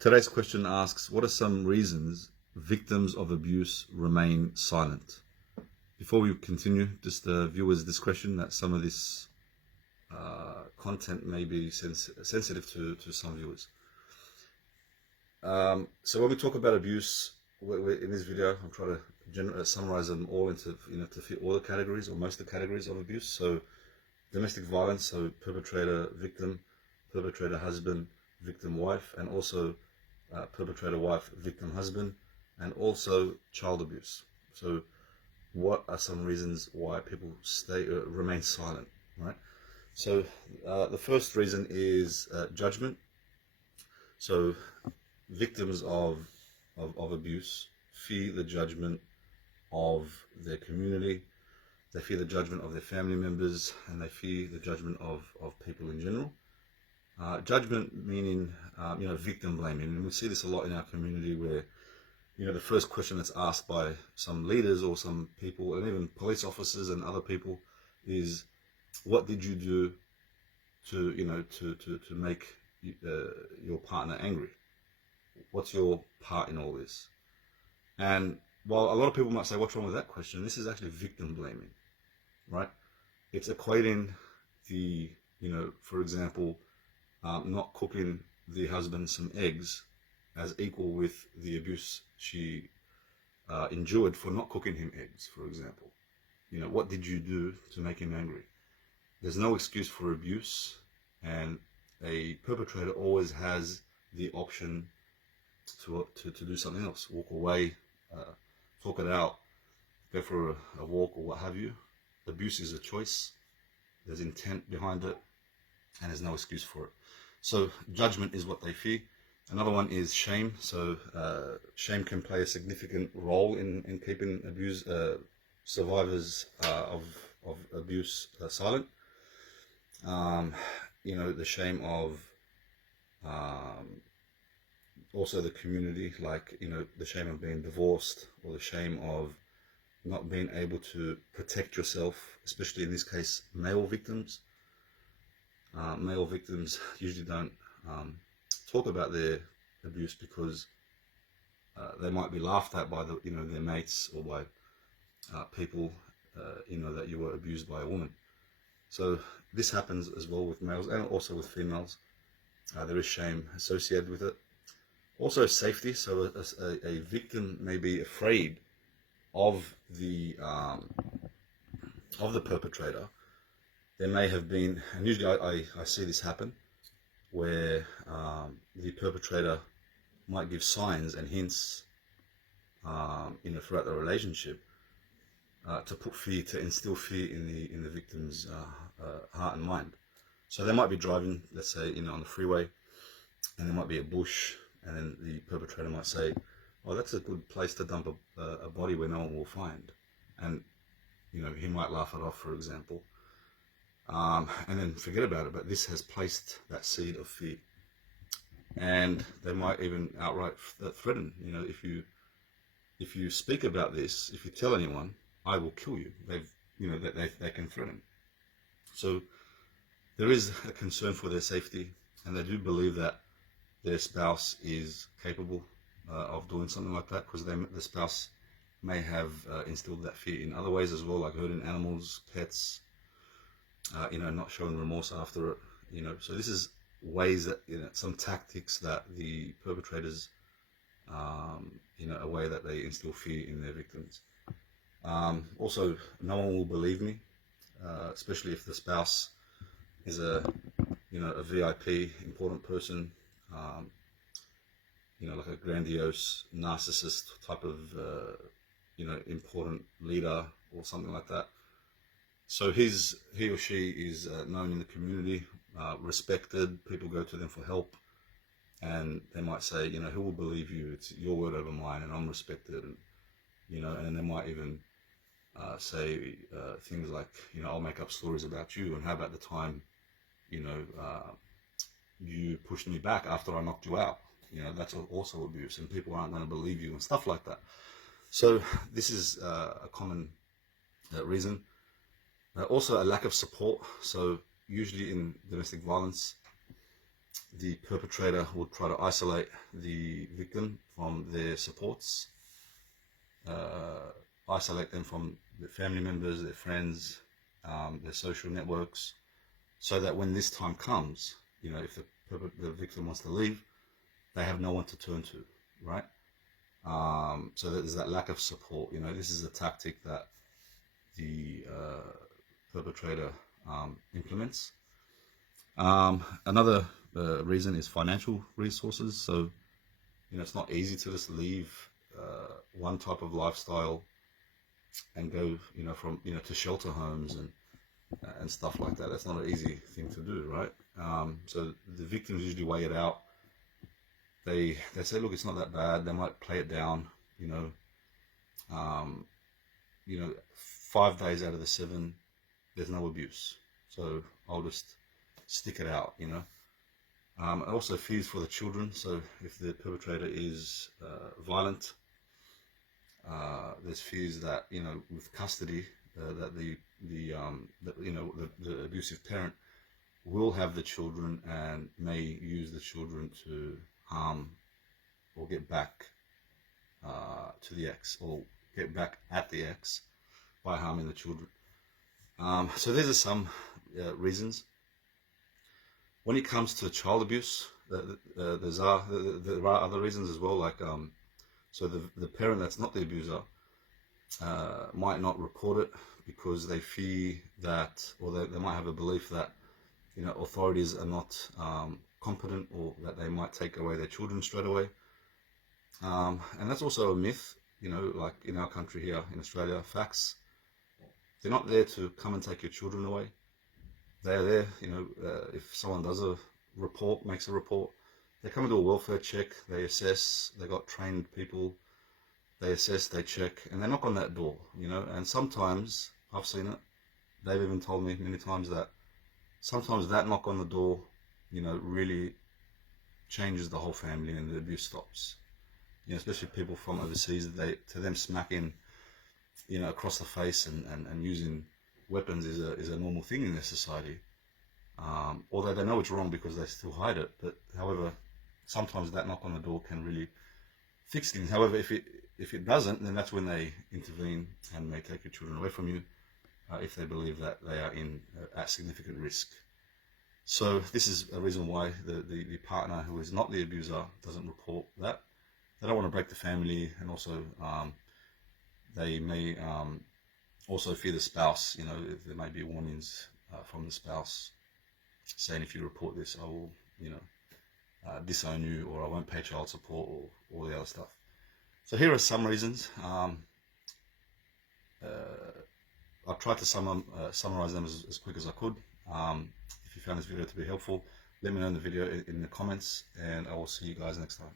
Today's question asks, what are some reasons victims of abuse remain silent? Before we continue, just the viewer's discretion that some of this content may be sensitive to some viewers. So when we talk about abuse, in this video, I'm trying to summarize them all into, to fit all the categories or most of the categories of abuse. So domestic violence, so perpetrator, victim, perpetrator, husband, victim, wife, and also perpetrator, wife, victim, husband, and also child abuse. So what are some reasons why people remain silent, right? So the first reason is judgment. So victims of abuse fear the judgment of their community, they fear the judgment of their family members, and they fear the judgment of people in general. Judgment meaning, victim blaming. And we see this a lot in our community where, the first question that's asked by some leaders or some people, and even police officers and other people, is, what did you do to make your partner angry? What's your part in all this? And while a lot of people might say, what's wrong with that question? This is actually victim blaming, right? It's equating the, for example, not cooking the husband some eggs as equal with the abuse she endured for not cooking him eggs, for example. What did you do to make him angry? There's no excuse for abuse, and a perpetrator always has the option to do something else, walk away, talk it out, go for a walk or what have you. Abuse is a choice. There's intent behind it, and there's no excuse for it. So judgment is what they fear. Another one is shame. So shame can play a significant role in keeping survivors of abuse silent. The shame of also the community, like, the shame of being divorced, or the shame of not being able to protect yourself, especially in this case, male victims. Male victims usually don't talk about their abuse because they might be laughed at by their mates or by people, that you were abused by a woman. So this happens as well with males and also with females. There is shame associated with it. Also safety. So a victim may be afraid of the perpetrator. There may have been, and usually I see this happen, where the perpetrator might give signs and hints, throughout the relationship, to put fear, to instill fear in the victim's heart and mind. So they might be driving, let's say, on the freeway, and there might be a bush, and then the perpetrator might say, "Oh, that's a good place to dump a body where no one will find," and he might laugh it off, for example. And then forget about it. But this has placed that seed of fear, and they might even outright threaten. If you speak about this, if you tell anyone, I will kill you. They can threaten. So there is a concern for their safety, and they do believe that their spouse is capable of doing something like that, because the spouse may have instilled that fear in other ways as well, like hurting animals, pets. Not showing remorse after it, So this is ways that, some tactics that the perpetrators, a way that they instill fear in their victims. Also, no one will believe me, especially if the spouse is a VIP, important person, like a grandiose narcissist type of, important leader or something like that. So he or she is known in the community, respected. People go to them for help, and they might say, who will believe you? It's your word over mine, and I'm respected. And and they might even say things like, I'll make up stories about you, and how about the time, you pushed me back after I knocked you out? That's also abuse, and people aren't going to believe you and stuff like that. So this is a common reason. Also a lack of support. So usually in domestic violence, the perpetrator would try to isolate the victim from their supports, isolate them from their family members, their friends, their social networks, so that when this time comes, if the victim wants to leave, they have no one to turn to, right? So there's that lack of support. This is a tactic that the perpetrator implements. Another reason is financial resources. So, it's not easy to just leave one type of lifestyle and go, from, to shelter homes and stuff like that. That's not an easy thing to do, right? So the victims usually weigh it out. They say, look, it's not that bad. They might play it down, 5 days out of the 7, there's no abuse. So I'll just stick it out, And also fears for the children. So if the perpetrator is violent, there's fears that, with custody, that the abusive parent will have the children and may use the children to harm or get back to the ex, or get back at the ex by harming the children. So these are some reasons. When it comes to child abuse, there are other reasons as well, like so the parent that's not the abuser might not report it because they fear that, or they might have a belief that authorities are not competent, or that they might take away their children straight away. And that's also a myth, like in our country here in Australia, facts, they're not there to come and take your children away. They're there, if someone does makes a report, they come and do a welfare check, they assess, they got trained people, they assess, they check, and they knock on that door, and sometimes, I've seen it, they've even told me many times that sometimes that knock on the door, really changes the whole family and the abuse stops. Especially people from overseas, to them smacking, across the face and using weapons is a normal thing in their society. Although they know it's wrong because they still hide it. But however, sometimes that knock on the door can really fix things. However, if it doesn't, then that's when they intervene and may take your children away from you if they believe that they are at significant risk. So this is a reason why the partner who is not the abuser doesn't report that. They don't want to break the family, and also they may also fear the spouse. If there may be warnings from the spouse saying, if you report this, I will, disown you, or I won't pay child support, or all the other stuff. So here are some reasons. I've tried to summarize them as quick as I could. If you found this video to be helpful, let me know in the comments, and I will see you guys next time.